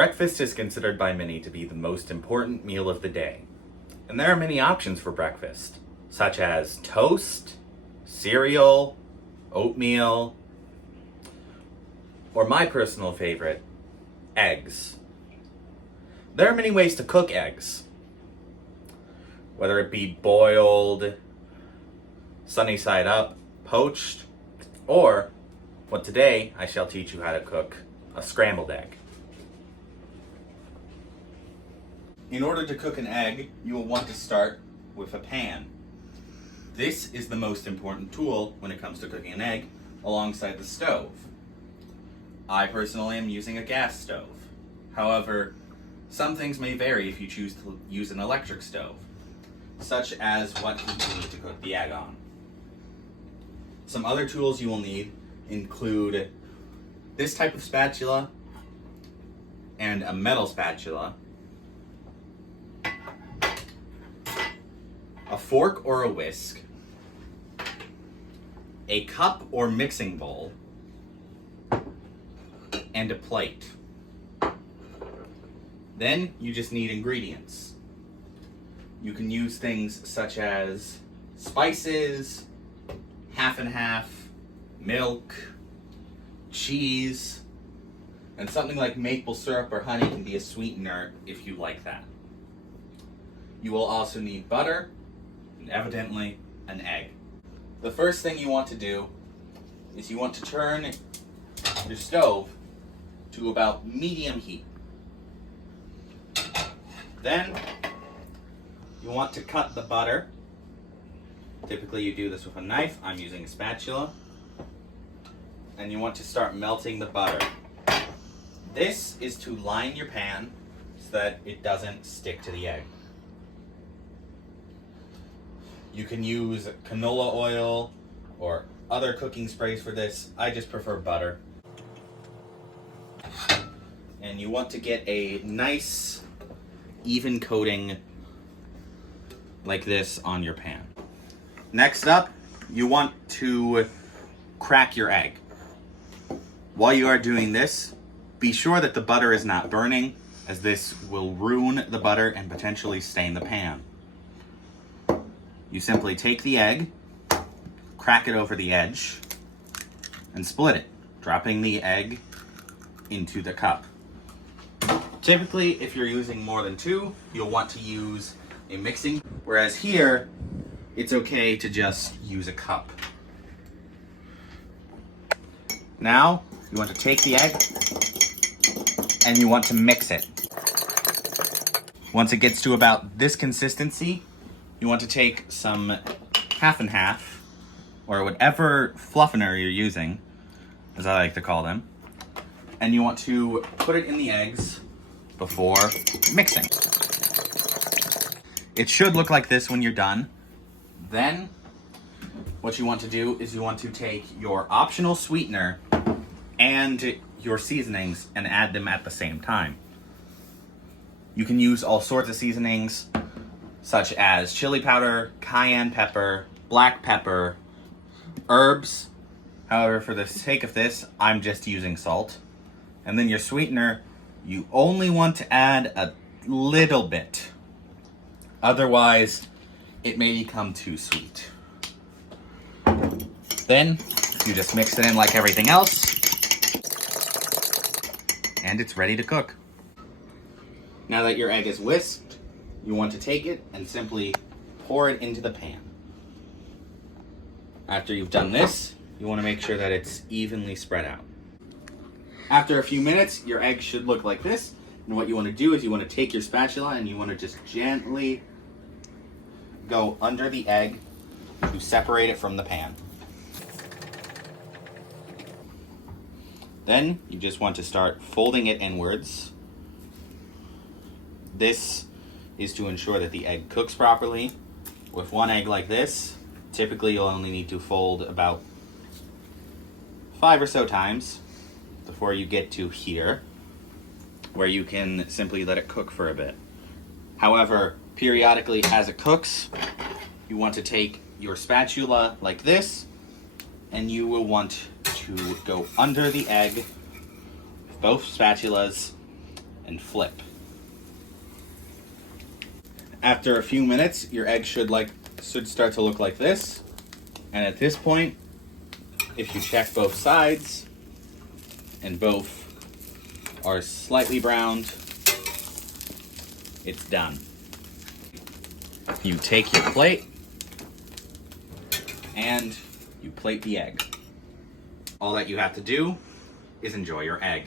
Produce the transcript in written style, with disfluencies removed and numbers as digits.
Breakfast is considered by many to be the most important meal of the day, and there are many options for breakfast, such as toast, cereal, oatmeal, or my personal favorite, eggs. There are many ways to cook eggs, whether it be boiled, sunny side up, poached, or what today I shall teach you how to cook a scrambled egg. In order to cook an egg, you will want to start with a pan. This is the most important tool when it comes to cooking an egg, alongside the stove. I personally am using a gas stove. However, some things may vary if you choose to use an electric stove, such as what heat you need to cook the egg on. Some other tools you will need include this type of spatula and a metal spatula, a fork or a whisk, a cup or mixing bowl, and a plate. Then you just need ingredients. You can use things such as spices, half and half, milk, cheese, and something like maple syrup or honey can be a sweetener if you like that. You will also need butter, and evidently an egg. The first thing you want to do is you want to turn your stove to about medium heat. Then you want to cut the butter. Typically you do this with a knife. I'm using a spatula. And you want to start melting the butter. This is to line your pan so that it doesn't stick to the egg. You can use canola oil or other cooking sprays for this. I just prefer butter. And you want to get a nice even coating like this on your pan. Next up, you want to crack your egg. While you are doing this, be sure that the butter is not burning, as this will ruin the butter and potentially stain the pan. You simply take the egg, crack it over the edge, and split it, dropping the egg into the cup. Typically, if you're using more than two, you'll want to use a mixing, whereas here, it's okay to just use a cup. Now, you want to take the egg, and you want to mix it. Once it gets to about this consistency, you want to take some half and half, or whatever fluffener you're using, as I like to call them, and you want to put it in the eggs before mixing. It should look like this when you're done. Then, what you want to do is you want to take your optional sweetener and your seasonings and add them at the same time. You can use all sorts of seasonings, such as chili powder, cayenne pepper, black pepper, herbs. However, for the sake of this, I'm just using salt. And then your sweetener, you only want to add a little bit. Otherwise, it may become too sweet. Then, you just mix it in like everything else, and it's ready to cook. Now that your egg is whisked, you want to take it and simply pour it into the pan. After you've done this, you want to make sure that it's evenly spread out. After a few minutes, your egg should look like this. And what you want to do is you want to take your spatula and you want to just gently go under the egg to separate it from the pan. Then you just want to start folding it inwards. This is to ensure that the egg cooks properly. With one egg like this, typically you'll only need to fold about 5 or so times before you get to here, where you can simply let it cook for a bit. However, periodically as it cooks, you want to take your spatula like this, and you will want to go under the egg with both spatulas and flip. After a few minutes, your egg should start to look like this. And at this point, if you check both sides and both are slightly browned, it's done. You take your plate and you plate the egg. All that you have to do is enjoy your egg.